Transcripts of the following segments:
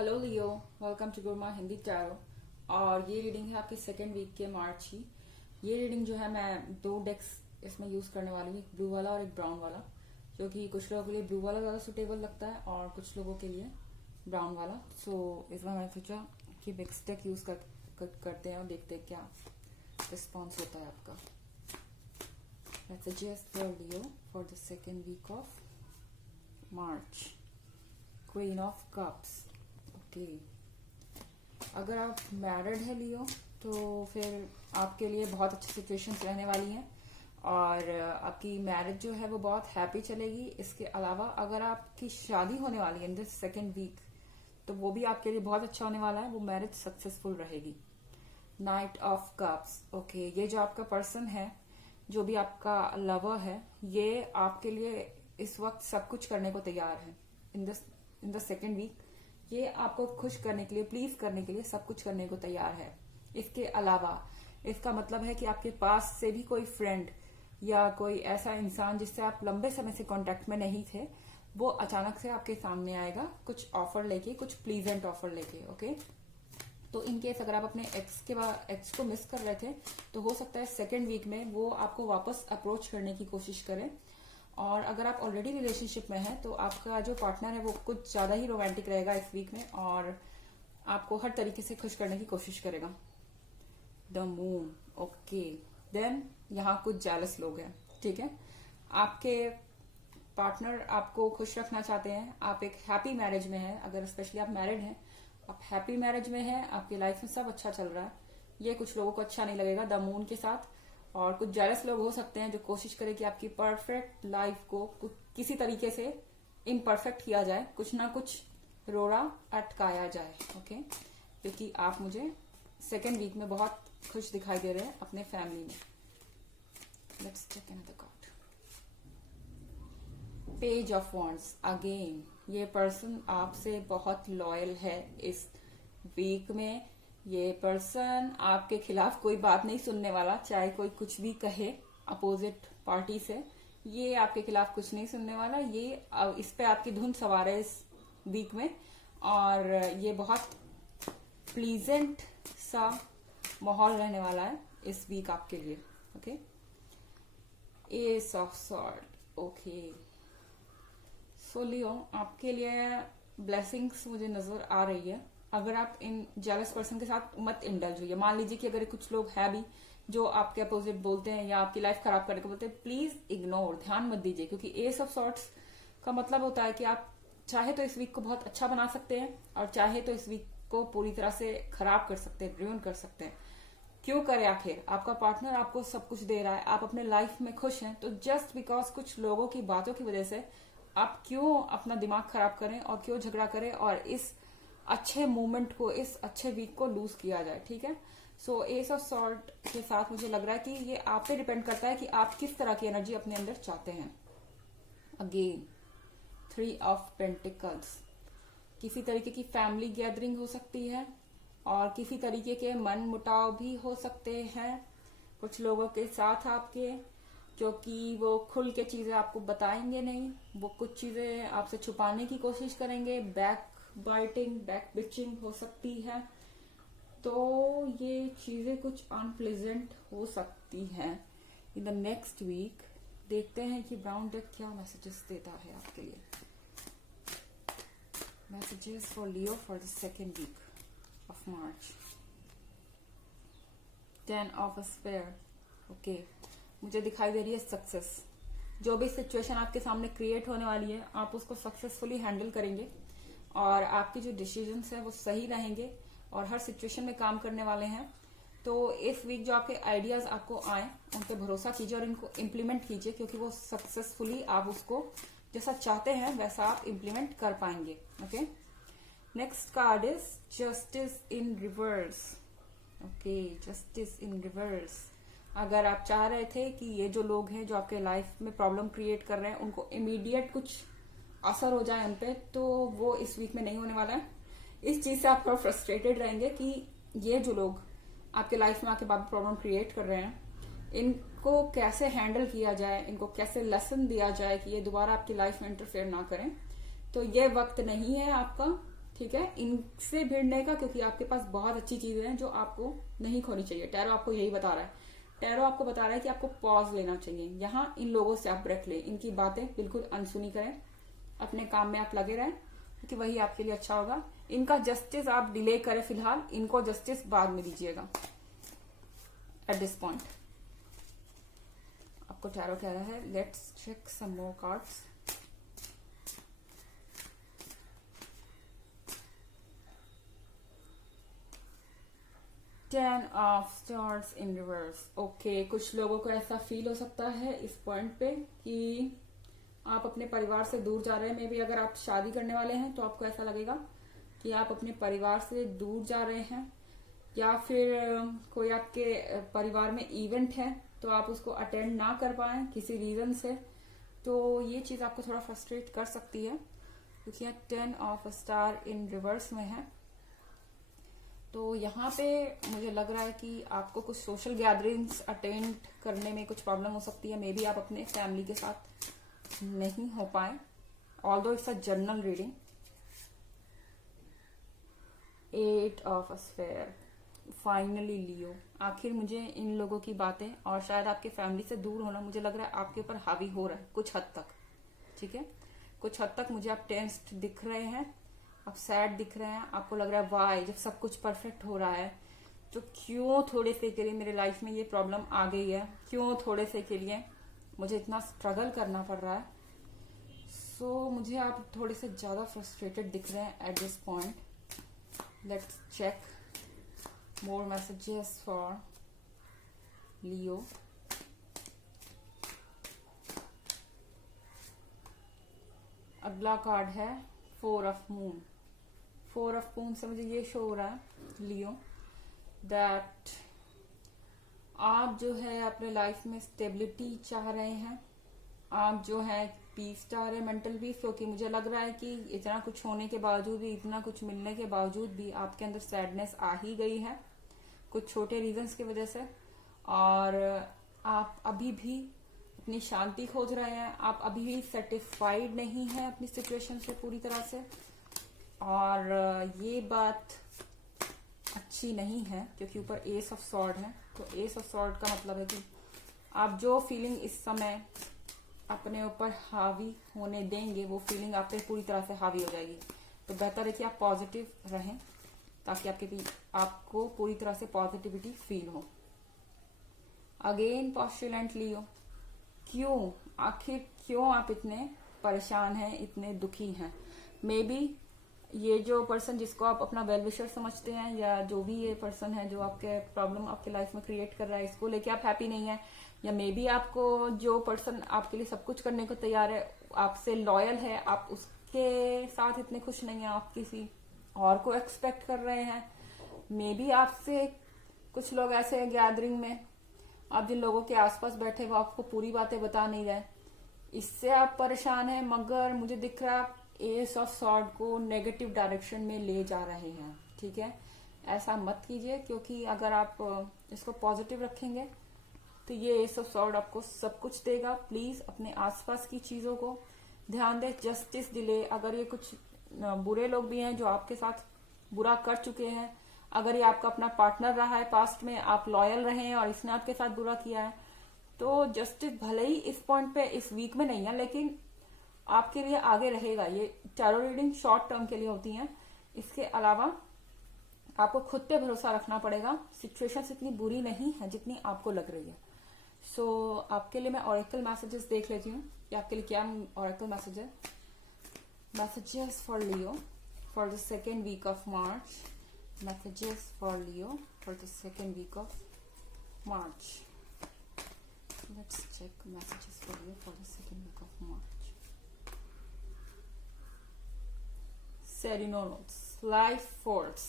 Hello Leo, welcome to Gurma Hindi tarot. और ये reading है आपके सेकेंड वीक के मार्च की। ये रीडिंग जो है मैं 2 डेक्स इसमें यूज करने वाली हूँ, एक ब्लू वाला और एक ब्राउन वाला, क्योंकि कुछ लोगों के लिए ब्लू वाला ज्यादा सुटेबल लगता है और कुछ लोगों के लिए ब्राउन वाला। इस बार मैंने सोचा कि मिक्स डेक यूज करते हैं और देखते हैं क्या रिस्पॉन्स होता है आपका। Messages for Leo for the second week of March. Queen of Cups. Okay, अगर आप मैरिड है लियो तो फिर आपके लिए बहुत अच्छी सिचुएशंस रहने वाली हैं और आपकी मैरिज जो है वो बहुत हैप्पी चलेगी। इसके अलावा अगर आपकी शादी होने वाली है इन दिस सेकेंड वीक तो वो भी आपके लिए बहुत अच्छा होने वाला है, वो मैरिज सक्सेसफुल रहेगी। Night of cups. ओके, ये जो आपका पर्सन है, जो भी आपका लवर है, ये आपके लिए इस वक्त सब कुछ करने को तैयार है। इन द सेकेंड वीक ये आपको खुश करने के लिए, प्लीज करने के लिए सब कुछ करने को तैयार है। इसके अलावा इसका मतलब है कि आपके पास से भी कोई फ्रेंड या कोई ऐसा इंसान जिससे आप लंबे समय से कांटेक्ट में नहीं थे, वो अचानक से आपके सामने आएगा कुछ ऑफर लेके, कुछ प्लीजेंट ऑफर लेके। ओके, तो इन केस अगर आप अपने एक्स को मिस कर रहे थे तो हो सकता है सेकेंड वीक में वो आपको वापस अप्रोच करने की कोशिश करें। और अगर आप ऑलरेडी रिलेशनशिप में हैं तो आपका जो पार्टनर है वो कुछ ज्यादा ही रोमांटिक रहेगा इस वीक में और आपको हर तरीके से खुश करने की कोशिश करेगा। The moon. ओके, देन यहाँ कुछ जेलस लोग हैं। ठीक है, आपके पार्टनर आपको खुश रखना चाहते हैं, आप एक हैप्पी मैरिज में हैं, अगर स्पेशली आप मैरिड हैं, आप हैप्पी मैरिज में हैं, आपकी लाइफ में सब अच्छा चल रहा है। ये कुछ लोगों को अच्छा नहीं लगेगा द मून के साथ। और कुछ जेलस लोग हो सकते हैं जो कोशिश करें कि आपकी परफेक्ट लाइफ को किसी तरीके से इम्परफेक्ट किया जाए, कुछ ना कुछ रोड़ा अटकाया जाए। ओके, क्योंकि आप मुझे सेकेंड वीक में बहुत खुश दिखाई दे रहे हैं अपने फैमिली में। Let's check another card. Page of wands. Again ये पर्सन आपसे बहुत लॉयल है इस वीक में। ये पर्सन आपके खिलाफ कोई बात नहीं सुनने वाला, चाहे कोई कुछ भी कहे अपोजिट पार्टी से, ये आपके खिलाफ कुछ नहीं सुनने वाला। ये इस पे आपकी धुन सवार है इस वीक में और ये बहुत प्लीजेंट सा माहौल रहने वाला है इस वीक आपके लिए। Okay, ace of sword. Okay, so Leo आपके लिए ब्लेसिंग्स मुझे नजर आ रही है। अगर आप इन जेलस पर्सन के साथ मत इंडल्ज हुई है। मान लीजिए कि अगर कुछ लोग हैं भी जो आपके अपोजिट बोलते हैं या आपकी लाइफ खराब करने को बोलते हैं, प्लीज इग्नोर, ध्यान मत दीजिए, क्योंकि एस ऑफ सॉर्ट्स का मतलब होता है कि आप चाहे तो इस वीक को बहुत अच्छा बना सकते हैं और चाहे तो इस वीक को पूरी तरह से खराब कर सकते हैं, ड्रूइन कर सकते हैं। क्यों करे आखिर? आपका पार्टनर आपको सब कुछ दे रहा है, आप अपने लाइफ में खुश हैं, तो जस्ट बिकॉज कुछ लोगों की बातों की वजह से आप क्यों अपना दिमाग खराब करें और क्यों झगड़ा करें और इस अच्छे मोमेंट को, इस अच्छे वीक को लूज किया जाए। ठीक है, सो एस ऑफ सॉर्ट के साथ मुझे लग रहा है कि ये आप पे डिपेंड करता है कि आप किस तरह की एनर्जी अपने अंदर चाहते हैं। Again 3 of pentacles. किसी तरीके की फैमिली गैदरिंग हो सकती है और किसी तरीके के मन मुटाव भी हो सकते हैं कुछ लोगों के साथ आपके, जो कि वो खुल के चीजें आपको बताएंगे नहीं, वो कुछ चीजें आपसे छुपाने की कोशिश करेंगे। बैक बाइटिंग, बैक बिचिंग हो सकती है, तो ये चीजें कुछ अनप्लेजेंट हो सकती हैं इन द नेक्स्ट वीक। देखते हैं कि ब्राउन डेक क्या मैसेजेस देता है आपके लिए। Messages for Leo for the second week of March. 10 of spare. Okay, मुझे दिखाई दे रही है सक्सेस। जो भी सिचुएशन आपके सामने क्रिएट होने वाली है, आप उसको सक्सेसफुली हैंडल करेंगे और आपकी जो डिसीजंस है वो सही रहेंगे और हर सिचुएशन में काम करने वाले हैं। तो इस वीक जो आपके आइडियाज आपको आए उन पे भरोसा कीजिए और इनको इम्प्लीमेंट कीजिए, क्योंकि वो सक्सेसफुली आप उसको जैसा चाहते हैं वैसा आप इम्प्लीमेंट कर पाएंगे। Okay, next card is justice in reverse. Okay, justice in reverse. अगर आप चाह रहे थे कि ये जो लोग हैं जो आपके लाइफ में प्रॉब्लम क्रिएट कर रहे हैं उनको इमीडिएट कुछ असर हो जाए उनपे, तो वो इस वीक में नहीं होने वाला है। इस चीज से आप थोड़ा फ्रस्ट्रेटेड रहेंगे कि ये जो लोग आपके लाइफ में आके बाद प्रॉब्लम क्रिएट कर रहे हैं, इनको कैसे हैंडल किया जाए, इनको कैसे लेसन दिया जाए कि ये दोबारा आपकी लाइफ में इंटरफेयर ना करें। तो ये वक्त नहीं है आपका, ठीक है, इनसे भिड़ने का, क्योंकि आपके पास बहुत अच्छी चीजें हैं जो आपको नहीं खोनी चाहिए। टैरो आपको यही बता रहा है। टैरो आपको बता रहा है कि आपको पॉज लेना चाहिए। यहाँ इन लोगों से आप ब्रेक लें, इनकी बातें बिल्कुल अनसुनी करें, अपने काम में आप लगे रहें, क्योंकि वही आपके लिए अच्छा होगा। इनका जस्टिस आप डिले करें फिलहाल, इनको जस्टिस बाद में दीजिएगा एट दिस पॉइंट। आपको टैरो कह रहा है। Let's check some more cards. Ten of stars in reverse. Okay, कुछ लोगों को ऐसा फील हो सकता है इस पॉइंट पे कि आप अपने परिवार से दूर जा रहे हैं। मे बी अगर आप शादी करने वाले हैं तो आपको ऐसा लगेगा कि आप अपने परिवार से दूर जा रहे हैं, या फिर कोई आपके परिवार में इवेंट है तो आप उसको अटेंड ना कर पाए किसी रीजन से। तो ये चीज आपको थोड़ा फ्रस्ट्रेट कर सकती है, क्योंकि यहाँ 10 ऑफ स्टार इन रिवर्स में है। तो यहाँ पे मुझे लग रहा है कि आपको कुछ सोशल गैदरिंग्स अटेंड करने में कुछ प्रॉब्लम हो सकती है। मे बी आप अपने फैमिली के साथ नहीं हो पाए, although it's a general reading. 8 of sphere. Finally Leo, आखिर मुझे इन लोगों की बातें और शायद आपके फैमिली से दूर होना, मुझे लग रहा है आपके ऊपर हावी हो रहा है कुछ हद तक। ठीक है, कुछ हद तक मुझे आप टेंस्ड दिख रहे हैं, आप सैड दिख रहे हैं। आपको लग रहा है वाई, जब सब कुछ परफेक्ट हो रहा है तो क्यों थोड़े से के लिए मेरे लाइफ में ये प्रॉब्लम आ गई है, क्यों थोड़े से के लिए मुझे इतना स्ट्रगल करना पड़ रहा है। सो मुझे आप थोड़े से ज्यादा फ्रस्ट्रेटेड दिख रहे हैं at this point. Let's check more messages for Leo. अगला कार्ड है 4 ऑफ मून। 4 ऑफ मून से मुझे ये शो हो रहा है लियो, दैट आप जो है अपने लाइफ में स्टेबिलिटी चाह रहे हैं, आप जो है पीस चाह रहे हैं, मेंटल पीस। क्योंकि मुझे लग रहा है कि इतना कुछ होने के बावजूद भी, इतना कुछ मिलने के बावजूद भी आपके अंदर सैडनेस आ ही गई है कुछ छोटे रीजंस की वजह से, और आप अभी भी अपनी शांति खोज रहे हैं, आप अभी भी सेटिस्फाइड नहीं है अपनी सिचुएशन से पूरी तरह से। और ये बात अच्छी नहीं है, क्योंकि ऊपर एस ऑफ सॉर्ड है। तो एस ऑफ सॉर्ड का मतलब है कि आप जो फीलिंग इस समय अपने ऊपर हावी होने देंगे, वो फीलिंग आप पे पूरी तरह से हावी हो जाएगी। तो बेहतर है कि आप पॉजिटिव रहें, ताकि आपको पूरी तरह से पॉजिटिविटी फील हो। अगेन पॉस्टुलेंट लियो, क्यों, आखिर क्यों आप इतने परेशान हैं, इतने दुखी हैं। मे बी ये जो पर्सन जिसको आप अपना वेल विशर समझते हैं, या जो भी ये पर्सन है जो आपके प्रॉब्लम आपके लाइफ में क्रिएट कर रहा है, इसको लेके आप हैप्पी नहीं है। या मे बी आपको जो पर्सन आपके लिए सब कुछ करने को तैयार है, आपसे लॉयल है, आप उसके साथ इतने खुश नहीं है, आप किसी और को एक्सपेक्ट कर रहे हैं। मे बी आपसे कुछ लोग ऐसे हैं गैदरिंग में, आप जिन लोगों के आसपास बैठे वो आपको पूरी बातें बता नहीं रहे, इससे आप परेशान हैं। मगर मुझे दिख रहा है एस ऑफ सॉर्ड को नेगेटिव डायरेक्शन में ले जा रहे हैं। ठीक है, ऐसा मत कीजिए, क्योंकि अगर आप इसको पॉजिटिव रखेंगे तो ये एस ऑफ सॉर्ड आपको सब कुछ देगा। प्लीज अपने आसपास की चीजों को ध्यान दें, जस्टिस दिले। अगर ये कुछ बुरे लोग भी हैं जो आपके साथ बुरा कर चुके हैं, अगर ये आपका अपना पार्टनर रहा है पास्ट में, आप लॉयल रहे हैं और इसने आपके साथ बुरा किया है, तो जस्टिस भले ही इस पॉइंट पे इस वीक में नहीं है, लेकिन आपके लिए आगे रहेगा। ये टैरो रीडिंग शॉर्ट टर्म के लिए होती हैं। इसके अलावा आपको खुद पे भरोसा रखना पड़ेगा। सिचुएशन इतनी बुरी नहीं है जितनी आपको लग रही है। सो आपके लिए मैं ऑरेकल मैसेजेस देख लेती हूँ कि आपके लिए क्या ऑरेकल मैसेज है। Messages for Leo for the second week of March. Messages for Leo for the second week of March. Let's check messages for Leo for the second week of March. Sereno notes. Life force.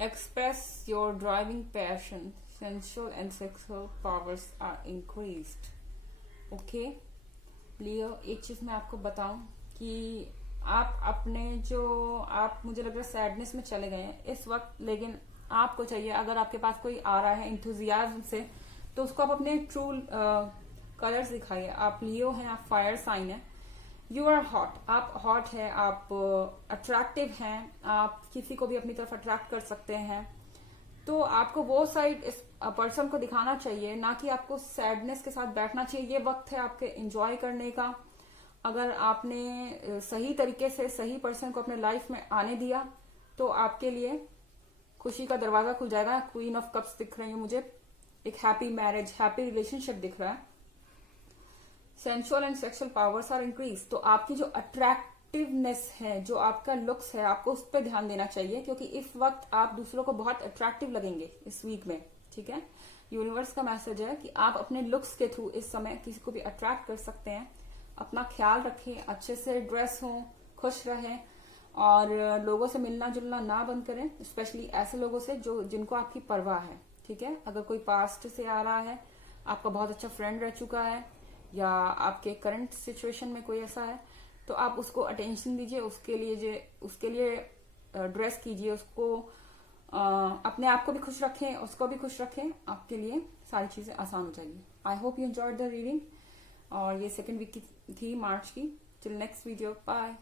Express your driving passion. Sensual and sexual powers are increased. Okay? Leo, एक चीज मैं आपको बताऊं कि आप अपने जो आप मुझे लग रहा है सैडनेस में चले गए हैं इस वक्त, लेकिन आपको चाहिए, अगर आपके पास कोई आ रहा है इंथुजियाज्म से, तो उसको आप अपने ट्रू कलर्स दिखाइए। आप लियो हैं, आप फायर साइन है, यू आर हॉट, आप हॉट है, आप अट्रैक्टिव हैं, आप किसी को भी अपनी तरफ अट्रैक्ट कर सकते हैं। तो आपको वो साइड इस पर्सन को दिखाना चाहिए, ना कि आपको सैडनेस के साथ बैठना चाहिए। ये वक्त है आपके एंजॉय करने का। अगर आपने सही तरीके से सही पर्सन को अपने लाइफ में आने दिया तो आपके लिए खुशी का दरवाजा खुल जाएगा। क्वीन ऑफ कप्स दिख रही है मुझे, एक हैप्पी मैरिज, हैप्पी रिलेशनशिप दिख रहा है। Sensual and sexual powers are increase. तो आपकी जो अट्रैक्टिवनेस है, जो आपका लुक्स है, आपको उस पर ध्यान देना चाहिए, क्योंकि इस वक्त आप दूसरों को बहुत अट्रैक्टिव लगेंगे इस वीक में। ठीक है, यूनिवर्स का मैसेज है कि आप अपने लुक्स के थ्रू इस समय किसी को भी अट्रैक्ट कर सकते हैं। अपना ख्याल रखें, अच्छे से ड्रेस हो, खुश रहें और लोगों से मिलना जुलना ना बंद करें, स्पेशली ऐसे लोगों से जो जिनको आपकी परवाह है। ठीक है, अगर कोई पास्ट से आ रहा है, आपका बहुत अच्छा फ्रेंड रह चुका है, या आपके करंट सिचुएशन में कोई ऐसा है, तो आप उसको अटेंशन दीजिए, उसके लिए ड्रेस कीजिए, उसको अपने आप को भी खुश रखें, उसको भी खुश रखें। आपके लिए सारी चीजें आसान हो जाएगी। I hope you enjoyed the reading. और ये सेकेंड वीक की थी मार्च की। Till next video, bye.